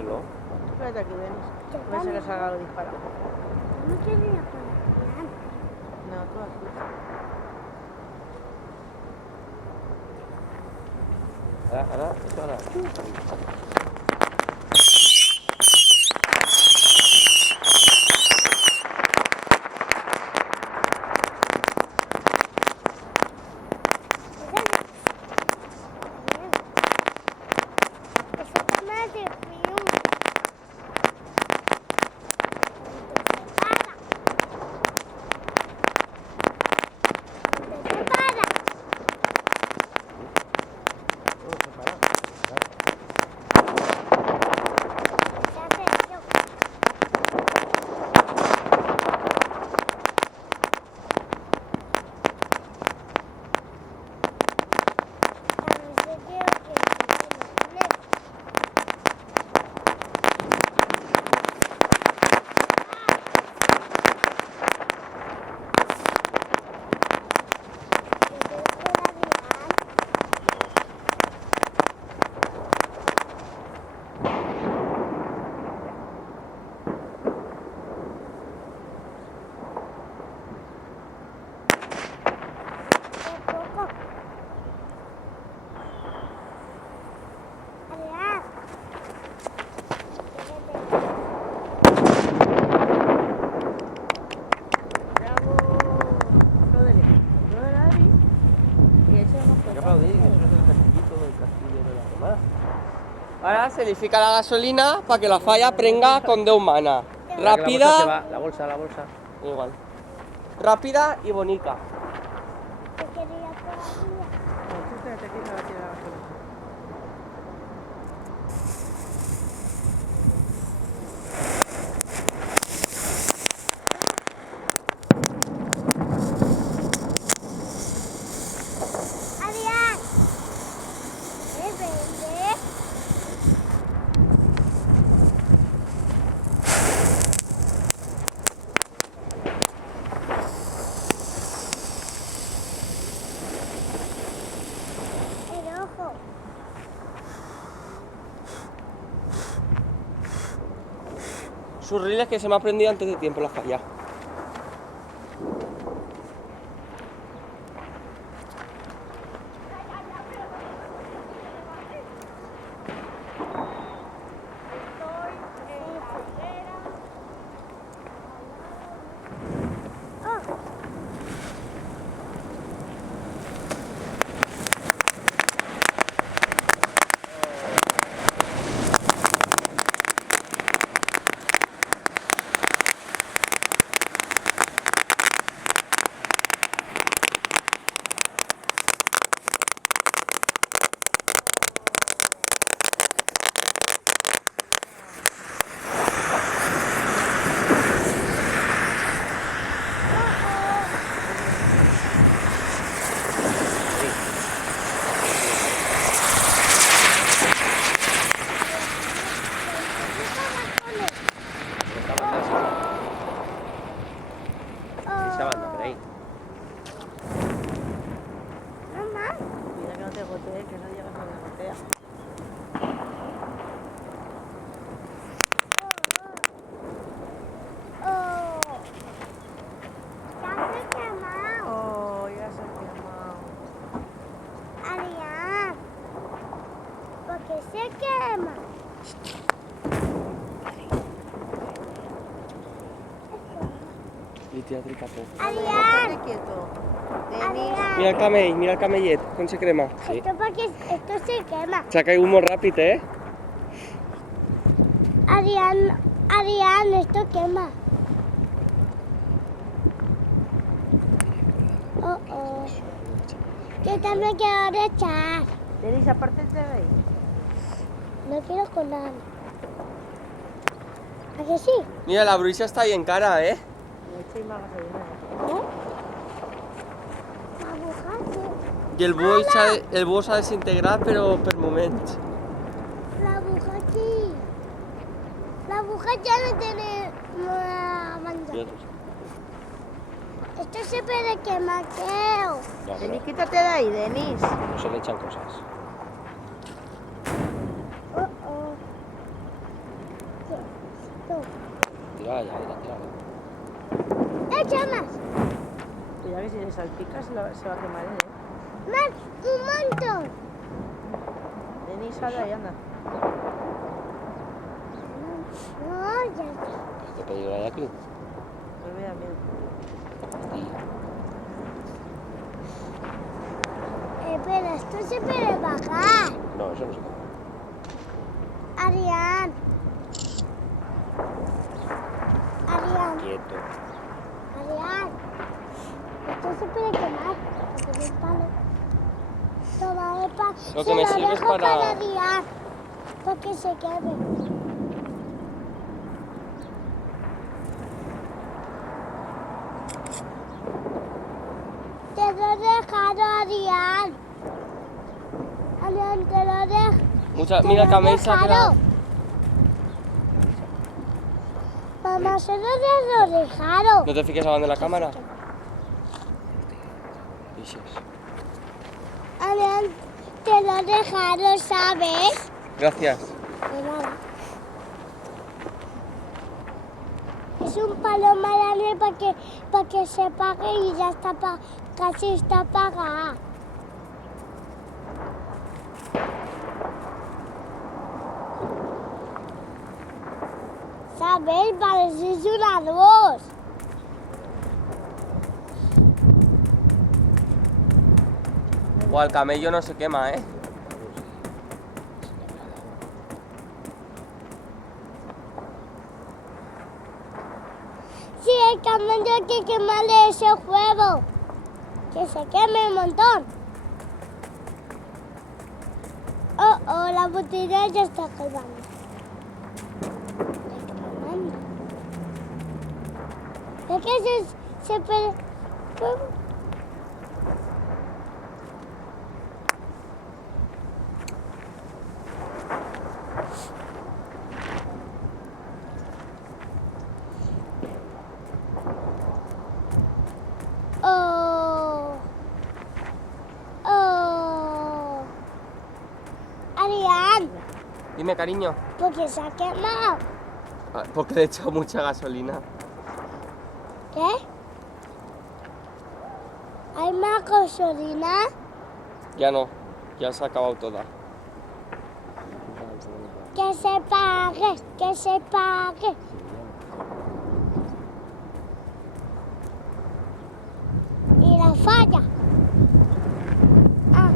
hacerlo. Espérate aquí, Denis. A ver si le salga algo disparado. No quería poner. No, tú aquí. Ahora. Ahora se le fica la gasolina para que la falla prenda con de humana. Rápida. La bolsa. Igual. Rápida y bonita. Te quería todavía. No, tú espérate aquí, me va a tirar la gasolina. Adrián. Vende. El ojo. Sus riles que se me ha prendido antes de tiempo la falla. Mamá. Mira que no te gotee, que no llegas a la gotea. Ya se ha quemado. Oh, ya se ha quemado. Adrián. ¿Por qué se quema? Adrián. Estate quieto. Denis. Adrián. Mira el camellet con ese crema. Sí. Esto se quema. Saca humo rápido, ¿eh? Adrián, esto quema. Oh. Yo también quiero echar. Denis, apártate de ahí. No quiero colar. ¿A que sí? Mira, la brisa está bien cara, ¿eh? Me echéis más gasolina. La I el búho s'ha desintegrat, però per moments. La aguja aquí. La aguja ya no tiene mancha. Esto se puede quemar, creo. No, Denis, quítate de ahí, Denis. no se le echan cosas. ya, tírala. ¡Echa más! Cuidado que si le salpica se va a quemar él, ¡Más! ¡Un montón! Denis, sal de ahí, anda. No, ya está. ¿Qué peligro hay aquí? No me da miedo. Pero esto se puede bajar. No, eso no se puede. Arián. Arián. Quieto. Arián. Esto se puede quemar. Porque es palo. Toma, Lo que me se sirve es dejo para- Arián. Para que se queme. Te lo he dejado, Arián. Arián, te lo dejo. Mira, Camel se ha quedado. Mamá, se lo dejaron. No te fijes abajo de la cámara. Dices. Arián, te lo dejaron, ¿sabes? Gracias. De nada. Es un palo más grande para que se apague y ya está casi está apagada. ¿Sabes? Pareces un arroz. O el camello no se quema, ¿eh? Sí, el camello hay que quemarle ese huevo. Que se queme un montón. Oh, la botella ya está quemando. Está quemando. Es que se puede... Arián, Dime, cariño. porque se ha quemado. Porque le he echado mucha gasolina. ¿Qué? ¿Hay más gasolina? Ya no, ya se ha acabado toda. Que se pague, que se pague. Y la falla. Ah,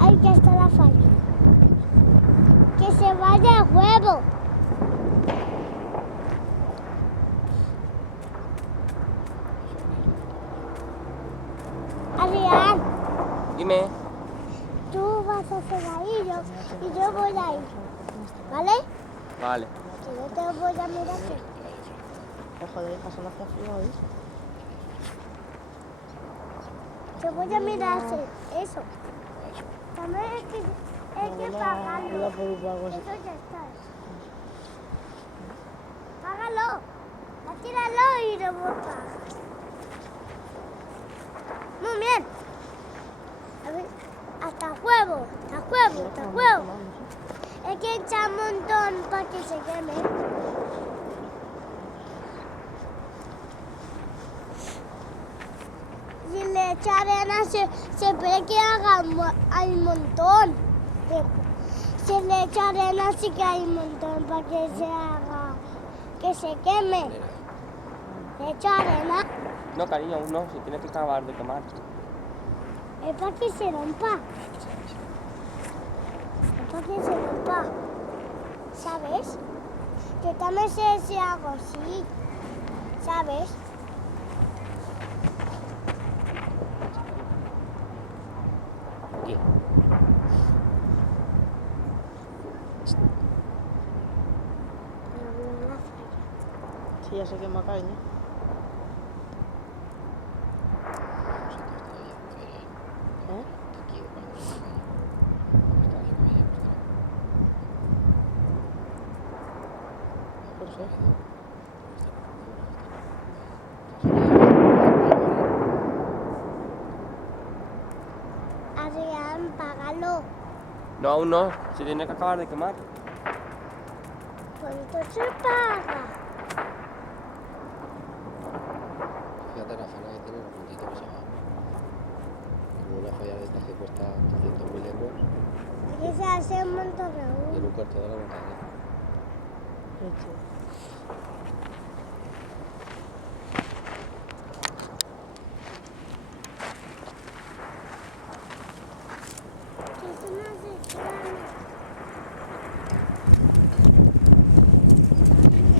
ahí que está la falla. Que se vaya el huevo. Adrián, Dime. tú vas a hacer ahí y yo voy ahí. ¿Vale? Vale. Que yo te voy a mirar aquí. Joder, hija, son hace frío hoy. Te voy a mirar hacer eso. También es que hay que pagarlo. Eso ya está. Págalo. Tíralo y lo pagas. Muy bien. A ver, hasta huevo, hasta huevo, hasta huevo. Hay que echar un montón para que se queme. Si le echa arena se puede que hay un montón. Si le echa arena sí que hay un montón para que se haga, que se queme. Le echa arena, No, cariño, aún no, se tiene que acabar de quemar. es para que se rompa. Es para que se rompa. ¿Sabes? Yo también sé si hago así. ¿Sabes? Aquí. Pero veo la falla. Sí, ya se quema, cariño. ¿Eh? Por eso. Adrián, págalo. No, aún no, se tiene que acabar de quemar. Pues entonces paga. hace un montón, Raúl. En un cuarto de hora no tarda. Leche.